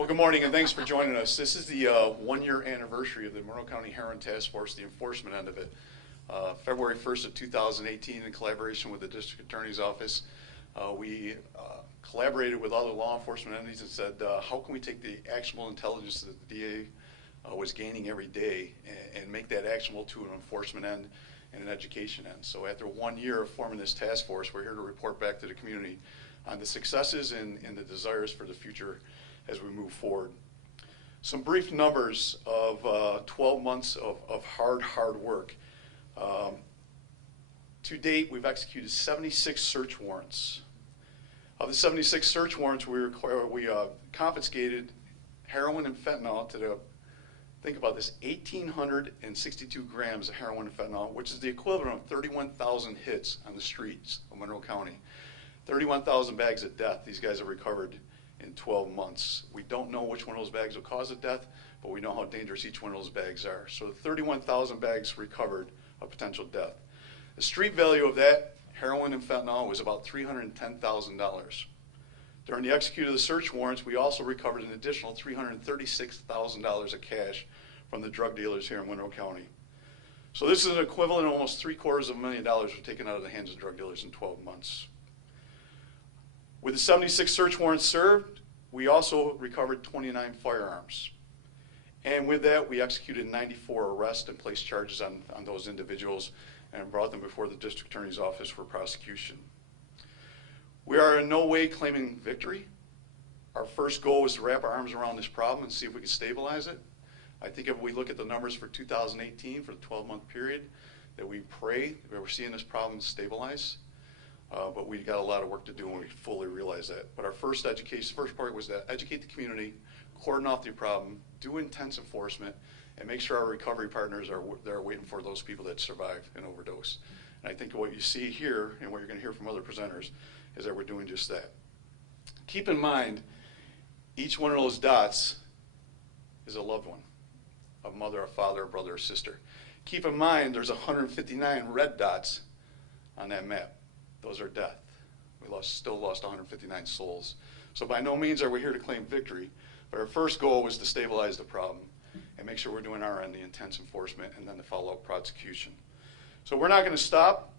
Well, good morning and thanks for joining us. This is the one-year anniversary of the Monroe County Heroin Task Force, the enforcement end of it. February 1st of 2018, in collaboration with the District Attorney's Office, we collaborated with other law enforcement entities and said, how can we take the actionable intelligence that the DA was gaining every day and make that actionable to an enforcement end and an education end. So after 1 year of forming this task force, we're here to report back to the community on the successes and the desires for the future as we move forward. Some brief numbers of 12 months of hard work. To date, we've executed 76 search warrants. Of the 76 search warrants, we confiscated heroin and fentanyl to think about this, 1,862 grams of heroin and fentanyl, which is the equivalent of 31,000 hits on the streets of Monroe County. 31,000 bags of death these guys have recovered in 12 months. We don't know which one of those bags will cause a death, but we know how dangerous each one of those bags are. So 31,000 bags recovered of potential death. The street value of that heroin and fentanyl was about $310,000. During the execution of the search warrants, we also recovered an additional $336,000 of cash from the drug dealers here in Monroe County. So this is an equivalent of almost $750,000 we've taken out of the hands of drug dealers in 12 months. With the 76 search warrants served, we also recovered 29 firearms. And with that, we executed 94 arrests and placed charges on those individuals and brought them before the District Attorney's Office for prosecution. We are in no way claiming victory. Our first goal was to wrap our arms around this problem and see if we could stabilize it. I think if we look at the numbers for 2018, for the 12-month period, that we pray that we're seeing this problem stabilize. But we've got a lot of work to do and we fully realize that. But our first part was to educate the community, cordon off the problem, do intense enforcement, and make sure our recovery partners are there waiting for those people that survive an overdose. And I think what you see here and what you're going to hear from other presenters is that we're doing just that. Keep in mind, each one of those dots is a loved one, a mother, a father, a brother, a sister. Keep in mind, there's 159 red dots on that map. Those are death. We still lost 159 souls. So by no means are we here to claim victory, but our first goal was to stabilize the problem and make sure we're doing our end, the intense enforcement, and then the follow-up prosecution. So we're not going to stop.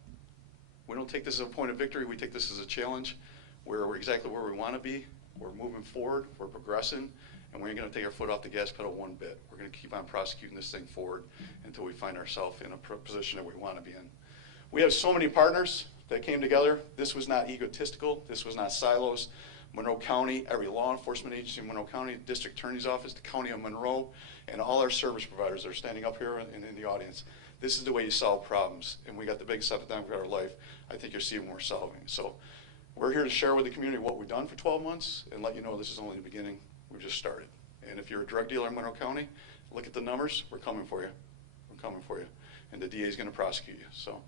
We don't take this as a point of victory. We take this as a challenge. We're exactly where we want to be. We're moving forward. We're progressing. And we ain't going to take our foot off the gas pedal one bit. We're going to keep on prosecuting this thing forward until we find ourselves in a position that we want to be in. We have so many partners that came together. This was not egotistical. This was not silos. Monroe County, every law enforcement agency in Monroe County, District Attorney's Office, the County of Monroe, and all our service providers that are standing up here and in the audience. This is the way you solve problems, and we got the biggest epidemic of our life. I think you're seeing we're solving. So we're here to share with the community what we've done for 12 months and let you know this is only the beginning. We've just started. And if you're a drug dealer in Monroe County, look at the numbers. We're coming for you. We're coming for you. And the DA is going to prosecute you. So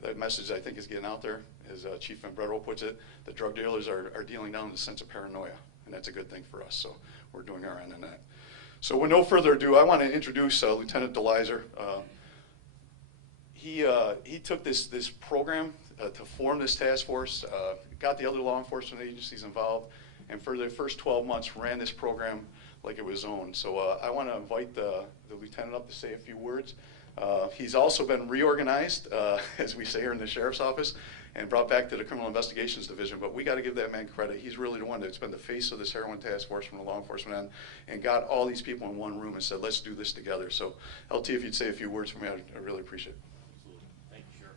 that message, I think, is getting out there. As Chief Monroe puts it, the drug dealers are dealing down the sense of paranoia, and that's a good thing for us. So we're doing our end in that. So with no further ado, I want to introduce Lieutenant DeLizer. He took this program to form this task force, got the other law enforcement agencies involved, and for the first 12 months ran this program like it was his own. So I want to invite the lieutenant up to say a few words. He's also been reorganized, as we say here in the Sheriff's Office, and brought back to the Criminal Investigations Division. But we got to give that man credit. He's really the one that's been the face of this heroin task force from the law enforcement end and got all these people in one room and said, let's do this together. So, LT, if you'd say a few words for me, I'd really appreciate it. Absolutely. Thank you, Sheriff.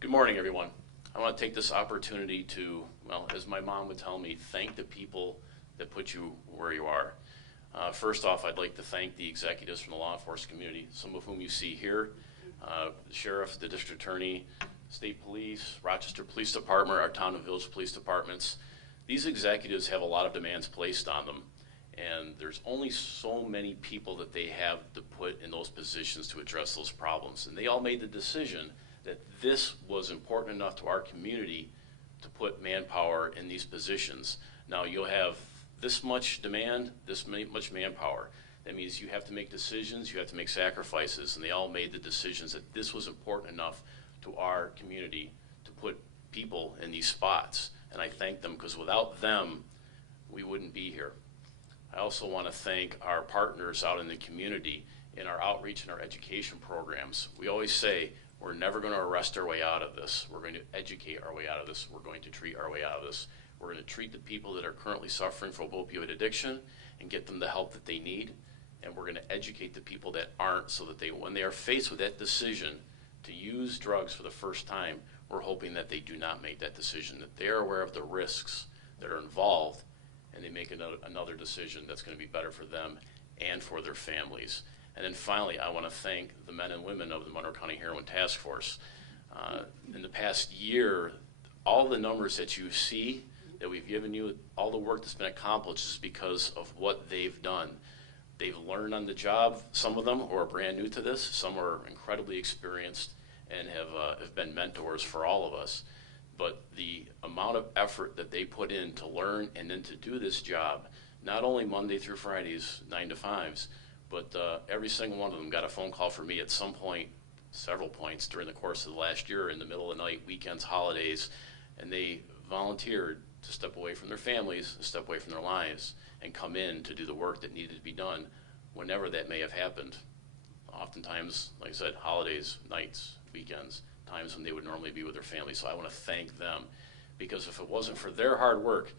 Good morning, everyone. I want to take this opportunity to, well, as my mom would tell me, thank the people that put you where you are. First off, I'd like to thank the executives from the law enforcement community, some of whom you see here, the sheriff, the district attorney, state police, Rochester Police Department, our town and village police departments. These executives have a lot of demands placed on them, and there's only so many people that they have to put in those positions to address those problems. And they all made the decision that this was important enough to our community to put manpower in these positions. Now you'll have this much demand, this much manpower. That means you have to make decisions, you have to make sacrifices, and they all made the decisions that this was important enough to our community to put people in these spots. and I thank them because without them, we wouldn't be here. I also want to thank our partners out in the community in our outreach and our education programs. We always say we're never going to arrest our way out of this. We're going to educate our way out of this. We're going to treat our way out of this. We're going to treat the people that are currently suffering from opioid addiction and get them the help that they need. And we're going to educate the people that aren't so that when they are faced with that decision to use drugs for the first time, we're hoping that they do not make that decision, that they are aware of the risks that are involved, and they make another decision that's going to be better for them and for their families. And then finally, I want to thank the men and women of the Monroe County Heroin Task Force. In the past year, all the numbers that you see that we've given you, all the work that's been accomplished is because of what they've done. They've learned on the job, some of them who are brand new to this, some are incredibly experienced and have been mentors for all of us. But the amount of effort that they put in to learn and then to do this job, not only Monday through Fridays, 9 to 5s, but every single one of them got a phone call from me at some point, several points during the course of the last year, in the middle of the night, weekends, holidays, and they volunteered to step away from their families, step away from their lives, and come in to do the work that needed to be done whenever that may have happened. Oftentimes, like I said, holidays, nights, weekends, times when they would normally be with their families. So I want to thank them, because if it wasn't for their hard work,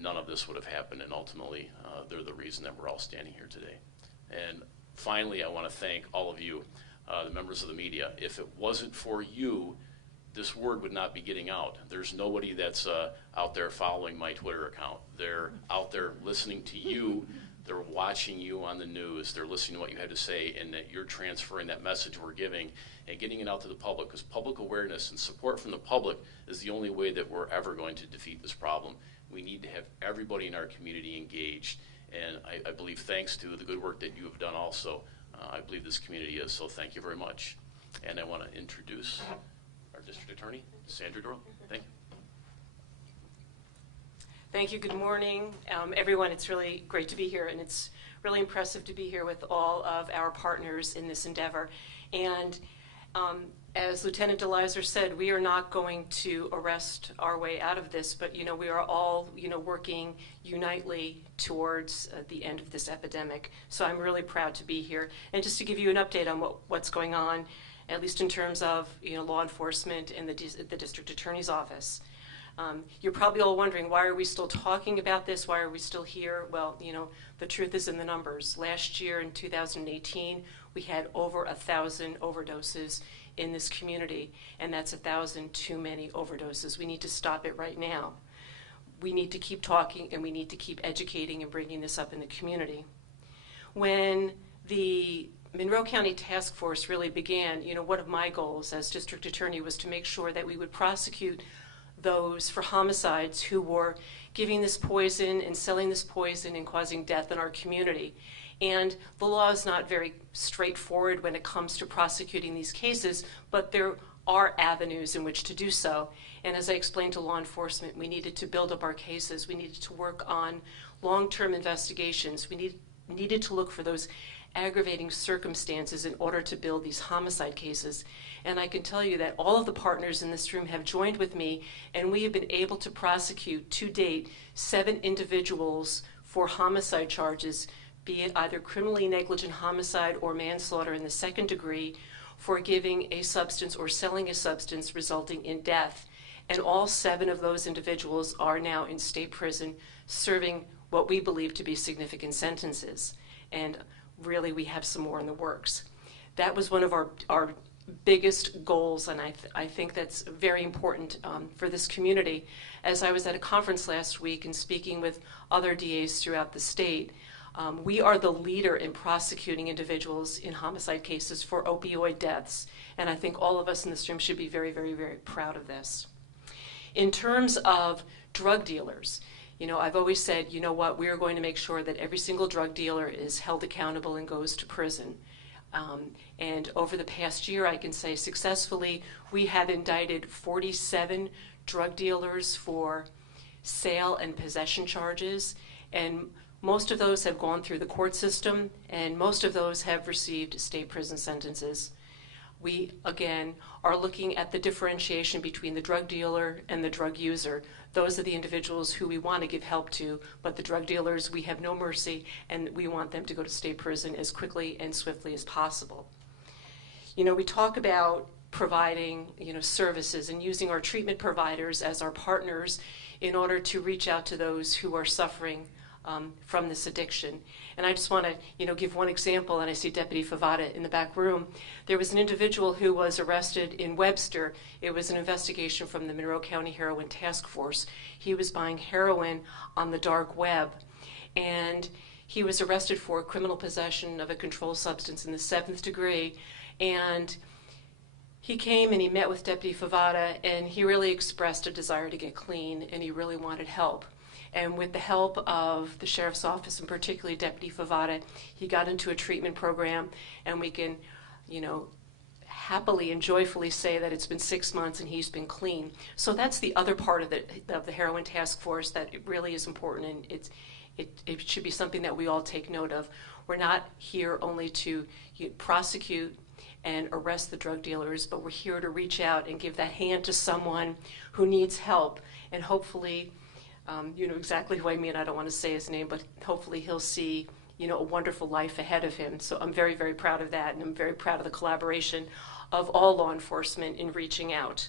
none of this would have happened, and ultimately they're the reason that we're all standing here today. And finally, I want to thank all of you, the members of the media. If it wasn't for you, this word would not be getting out. There's nobody that's out there following my Twitter account. They're out there listening to you. They're watching you on the news. They're listening to what you had to say, and that you're transferring that message we're giving and getting it out to the public, because public awareness and support from the public is the only way that we're ever going to defeat this problem. We need to have everybody in our community engaged, and I believe, thanks to the good work that you have done also, I believe this community is. So thank you very much. And I want to introduce our district attorney, Sandra Dorrell. Thank you. Thank you. Good morning, everyone. It's really great to be here, and it's really impressive to be here with all of our partners in this endeavor. And as Lieutenant DeLizer said, we are not going to arrest our way out of this, but we are all working unitely towards the end of this epidemic. So I'm really proud to be here, and just to give you an update on what's going on, at least in terms of law enforcement and the district attorney's office. You're probably all wondering, why are we still talking about this? Why are we still here? Well, the truth is in the numbers. Last year in 2018, we had over 1,000 overdoses in this community, and that's 1,000 too many overdoses. We need to stop it right now. We need to keep talking, and we need to keep educating and bringing this up in the community. When the Monroe County Task Force really began, one of my goals as district attorney was to make sure that we would prosecute those for homicides who were giving this poison and selling this poison and causing death in our community. And the law is not very straightforward when it comes to prosecuting these cases, but there are avenues in which to do so. And as I explained to law enforcement, we needed to build up our cases. We needed to work on long-term investigations. We needed to look for those aggravating circumstances in order to build these homicide cases. And I can tell you that all of the partners in this room have joined with me, and we have been able to prosecute to date 7 individuals for homicide charges, be it either criminally negligent homicide or manslaughter in the 2nd degree, for giving a substance or selling a substance resulting in death. And all 7 of those individuals are now in state prison serving what we believe to be significant sentences. And really, we have some more in the works. That was one of our biggest goals, and I think that's very important for this community. As I was at a conference last week and speaking with other DAs throughout the state, we are the leader in prosecuting individuals in homicide cases for opioid deaths, and I think all of us in this room should be very, very, very proud of this. In terms of drug dealers, I've always said, we are going to make sure that every single drug dealer is held accountable and goes to prison. And over the past year, I can say successfully, we have indicted 47 drug dealers for sale and possession charges, and most of those have gone through the court system, and most of those have received state prison sentences. we, again, are looking at the differentiation between the drug dealer and the drug user. Those are the individuals who we want to give help to, but the drug dealers, we have no mercy, and we want them to go to state prison as quickly and swiftly as possible. You know, we talk about providing, services and using our treatment providers as our partners in order to reach out to those who are suffering from this addiction. And I just want to, give one example, and I see Deputy Favada in the back room. There was an individual who was arrested in Webster. It was an investigation from the Monroe County Heroin Task Force. He was buying heroin on the dark web, and he was arrested for criminal possession of a controlled substance in the 7th degree. And he came and he met with Deputy Favada, and he really expressed a desire to get clean, and he really wanted help. And with the help of the Sheriff's Office, and particularly Deputy Favada, he got into a treatment program, and we can, happily and joyfully say that it's been 6 months and he's been clean. So that's the other part of the Heroin Task Force that really is important, and it should be something that we all take note of. We're not here only to prosecute and arrest the drug dealers, but we're here to reach out and give that hand to someone who needs help, and hopefully, you know exactly who I mean. I don't want to say his name, but hopefully he'll see, a wonderful life ahead of him. So I'm very, very proud of that, and I'm very proud of the collaboration of all law enforcement in reaching out.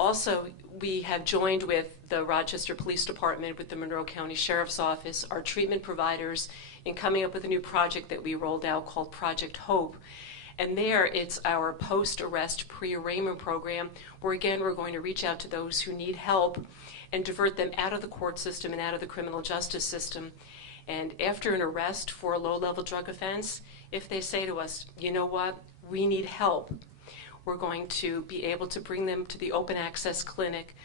Also, we have joined with the Rochester Police Department, with the Monroe County Sheriff's Office, our treatment providers, in coming up with a new project that we rolled out called Project Hope. And there, it's our post-arrest pre-arraignment program, where again, we're going to reach out to those who need help and divert them out of the court system and out of the criminal justice system. And after an arrest for a low-level drug offense, if they say to us, you know what, we need help, we're going to be able to bring them to the open access clinic,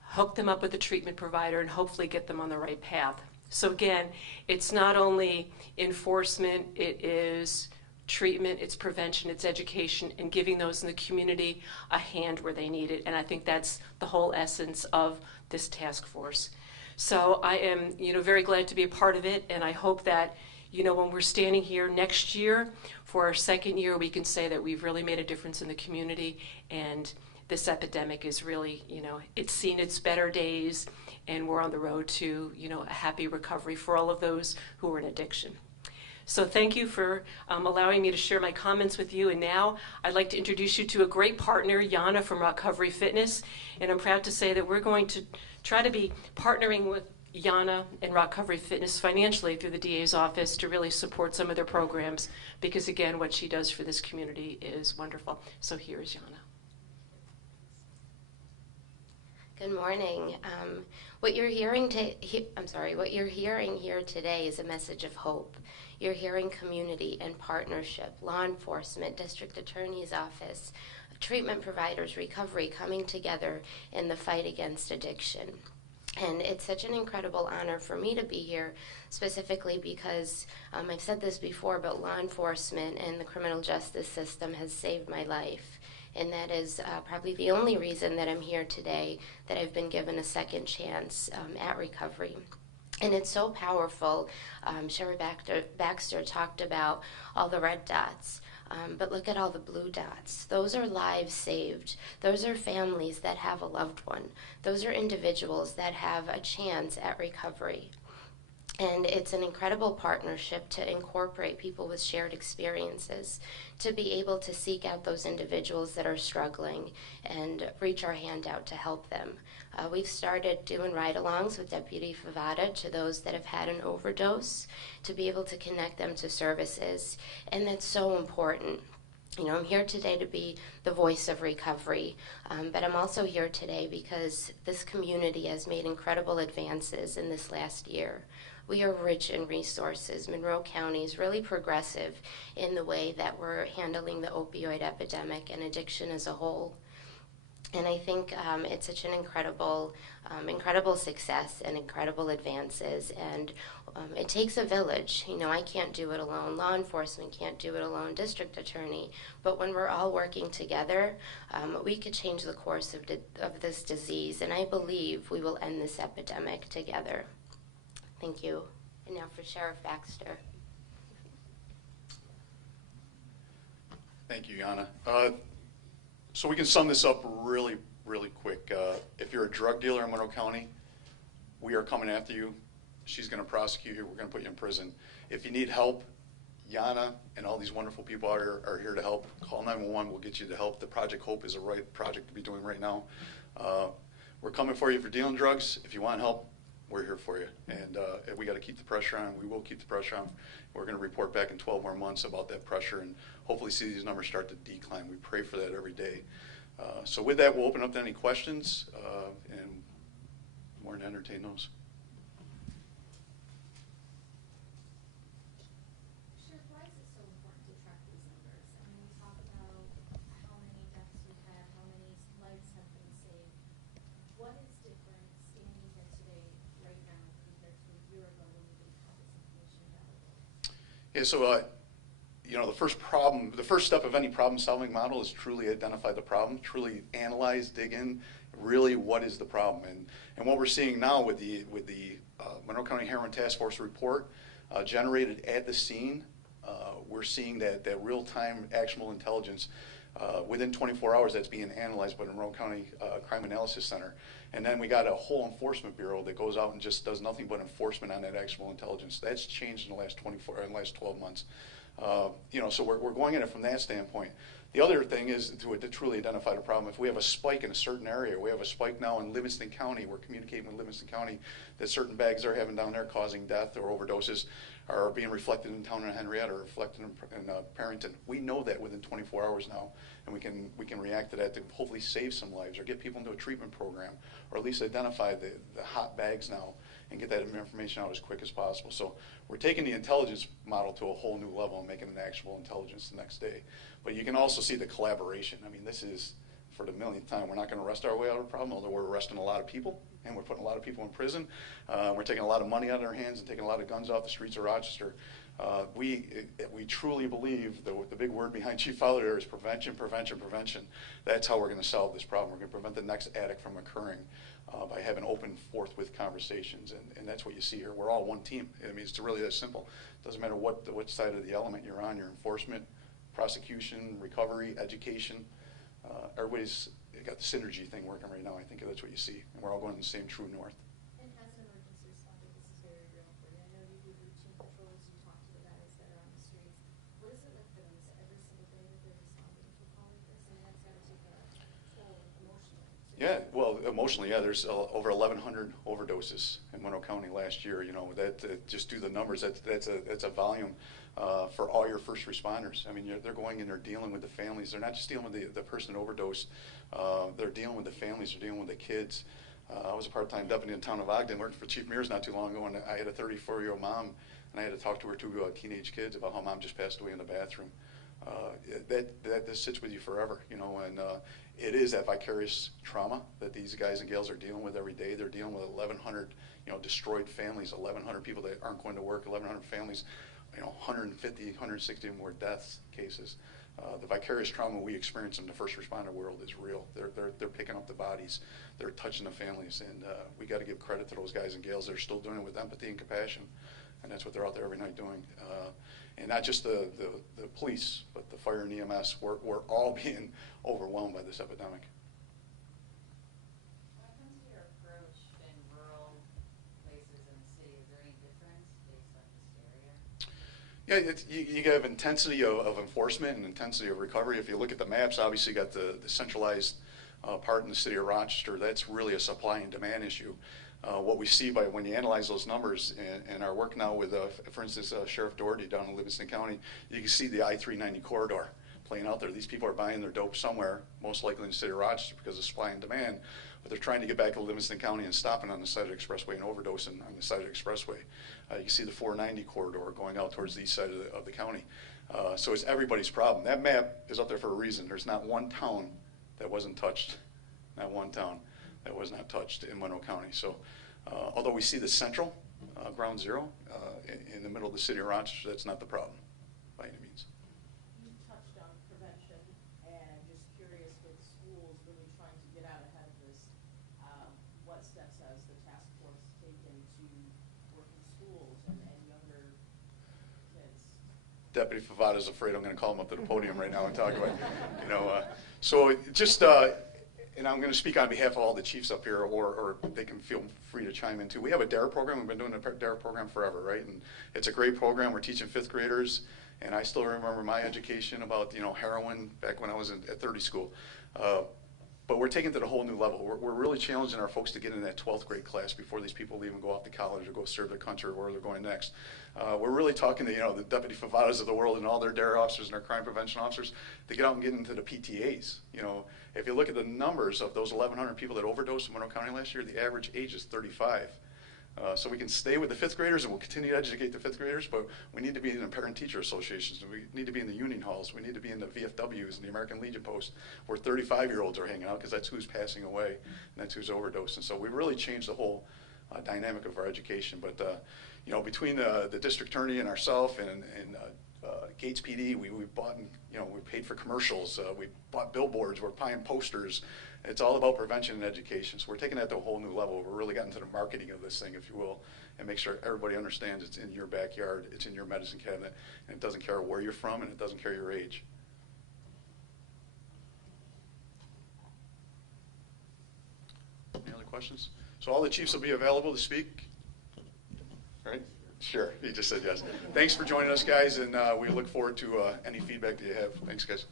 hook them up with a treatment provider, and hopefully get them on the right path. So again, it's not only enforcement, it is treatment, it's prevention, it's education, and giving those in the community a hand where they need it. And I think that's the whole essence of this task force. So I am, very glad to be a part of it, and I hope that, when we're standing here next year for our second year, we can say that we've really made a difference in the community, and this epidemic is really, it's seen its better days, and we're on the road to, a happy recovery for all of those who are in addiction. So thank you for allowing me to share my comments with you. And now I'd like to introduce you to a great partner, Yana from Recovery Fitness. And I'm proud to say that we're going to try to be partnering with Yana and Recovery Fitness financially through the DA's office to really support some of their programs, because again, what she does for this community is wonderful. So here is Yana. Good morning. What you're hearing here today is a message of hope. You're hearing community and partnership, law enforcement, district attorney's office, treatment providers, recovery coming together in the fight against addiction. And it's such an incredible honor for me to be here, specifically because I've said this before, but law enforcement and the criminal justice system has saved my life. And that is probably the only reason that I'm here today, that I've been given a second chance at recovery. And it's so powerful. Sheriff Baxter talked about all the red dots, but look at all the blue dots. Those are lives saved. Those are families that have a loved one. Those are individuals that have a chance at recovery. And it's an incredible partnership to incorporate people with shared experiences, to be able to seek out those individuals that are struggling and reach our hand out to help them. We've started doing ride-alongs with Deputy Favada to those that have had an overdose, to be able to connect them to services, and that's so important. I'm here today to be the voice of recovery, but I'm also here today because this community has made incredible advances in this last year. We are rich in resources. Monroe County is really progressive in the way that we're handling the opioid epidemic and addiction as a whole. And I think it's such an incredible success and incredible advances. And it takes a village. I can't do it alone. Law enforcement can't do it alone. District attorney. But when we're all working together, we could change the course of this disease. And I believe we will end this epidemic together. Thank you. And now for Sheriff Baxter. Thank you, Yana. So we can sum this up really, really quick. If you're a drug dealer in Monroe County, we are coming after you. She's going to prosecute you. We're going to put you in prison. If you need help, Yana and all these wonderful people out here are here to help. Call 911. We'll get you the help. The Project Hope is the right project to be doing right now. We're coming for you if you're dealing drugs. If you want help, we're here for you. And we got to keep the pressure on. We will keep the pressure on. We're going to report back in 12 more months about that pressure and hopefully see these numbers start to decline. We pray for that every day. So with that, we'll open up to any questions and more than entertain those. Sheriff, why is it so important to track these numbers? I mean, we talk about how many deaths we've had, how many lives have been saved. What is different standing here today, right now, compared to a year ago when we didn't have this information available? Yeah, so the first step of any problem-solving model is truly identify the problem, truly analyze, dig in, really what is the problem. And what we're seeing now with the Monroe County Heroin Task Force report generated at the scene, we're seeing that real-time actionable intelligence within 24 hours that's being analyzed by the Monroe County Crime Analysis Center. And then we got a whole enforcement bureau that goes out and just does nothing but enforcement on that actionable intelligence. That's changed in the last 12 months. So we're going at it from that standpoint. The other thing is to truly identify the problem. If we have a spike in a certain area, we have a spike now in Livingston County, we're communicating with Livingston County that certain bags they're having down there causing death or overdoses are being reflected in town in Henrietta or reflected in Parrington. We know that within 24 hours now, and we can react to that to hopefully save some lives or get people into a treatment program or at least identify the hot bags now and get that information out as quick as possible. So we're taking the intelligence model to a whole new level and making it actual intelligence the next day. But you can also see the collaboration. I mean, this is, for the millionth time, we're not going to arrest our way out of the problem, although we're arresting a lot of people, and we're putting a lot of people in prison. We're taking a lot of money out of our hands and taking a lot of guns off the streets of Rochester. We truly believe the big word behind Chief Fowler there is prevention, prevention, prevention. That's how we're going to solve this problem. We're going to prevent the next addict from occurring by having open, forthwith conversations, and that's what you see here. We're all one team. I mean, it's really that simple. It doesn't matter what side of the element you're on, your enforcement, prosecution, recovery, education. Everybody's got the synergy thing working right now. I think that's what you see, and we're all going in the same true north. And as an emergency responder, this is very real for you. I know you do routine patrols, you talk to the guys that are on the streets. What is it like for them? Is it every single day that they're responding to a call like this? I mean, that's got to take a toll emotionally. Yeah, well, emotionally, yeah. There's over 1,100 overdoses in Monroe County last year. You know, that just do the numbers. That's a volume for all your first responders. I mean, they're going in, they're dealing with the families. They're not just dealing with the person that overdosed. They're dealing with the families. They're dealing with the kids. I was a part-time deputy in the town of Ogden, worked for Chief Mears not too long ago, and I had a 34-year-old mom, and I had to talk to her two teenage kids about how mom just passed away in the bathroom. That sits with you forever, you know, and it is that vicarious trauma that these guys and gals are dealing with every day. They're dealing with 1,100, destroyed families, 1,100 people that aren't going to work, 1,100 families, 150, 160 more deaths cases. The vicarious trauma we experience in the first responder world is real. They're picking up the bodies, they're touching the families, and we got to give credit to those guys and gals that are still doing it with empathy and compassion, and that's what they're out there every night doing. And not just the police, but the fire and EMS. We're all being overwhelmed by this epidemic. When it comes to your approach in rural places in the city, is there any difference based on this area? Yeah, you have intensity of enforcement and intensity of recovery. If you look at the maps, obviously you got the centralized part in the city of Rochester. That's really a supply and demand issue. What we see when you analyze those numbers and our work now with, for instance, Sheriff Doherty down in Livingston County, you can see the I-390 corridor playing out there. These people are buying their dope somewhere, most likely in the city of Rochester because of supply and demand, but they're trying to get back to Livingston County and stopping on the side of the expressway and overdosing on the side of the expressway. You can see the 490 corridor going out towards the east side of the county. So it's everybody's problem. That map is up there for a reason. There's not one town that wasn't touched, not one town that was not touched in Monroe County. So although we see the central ground zero in the middle of the city of Rochester, that's not the problem by any means. You touched on prevention, and just curious with schools really trying to get out ahead of this, what steps has the task force taken to work in schools and younger kids? Deputy Favada's afraid I'm going to call him up to the podium right now and talk about, and I'm going to speak on behalf of all the chiefs up here, or they can feel free to chime in too. We have a DARE program. We've been doing a DARE program forever, right? And it's a great program. We're teaching 5th graders, and I still remember my education about, heroin back when I was at 30 school. But we're taking it to a whole new level. We're really challenging our folks to get in that 12th grade class before these people even go off to college or go serve their country or where they're going next. We're really talking to, the Deputy Favadas of the world and all their DARE officers and their crime prevention officers to get out and get into the PTAs. If you look at the numbers of those 1,100 people that overdosed in Monroe County last year, the average age is 35. So we can stay with the 5th graders and we'll continue to educate the 5th graders, but we need to be in the parent-teacher associations, and we need to be in the union halls, we need to be in the VFWs and the American Legion posts where 35-year-olds are hanging out, because that's who's passing away and that's who's overdosing. So we've really changed the whole dynamic of our education. But between the district attorney and ourselves and Gates PD, we bought, we paid for commercials, we bought billboards, we're buying posters. It's all about prevention and education. So we're taking that to a whole new level. We're really getting to the marketing of this thing, if you will, and make sure everybody understands it's in your backyard, it's in your medicine cabinet, and it doesn't care where you're from, and it doesn't care your age. Any other questions? So all the chiefs will be available to speak, right? Sure, he just said yes. Thanks for joining us, guys, and we look forward to any feedback that you have. Thanks, guys.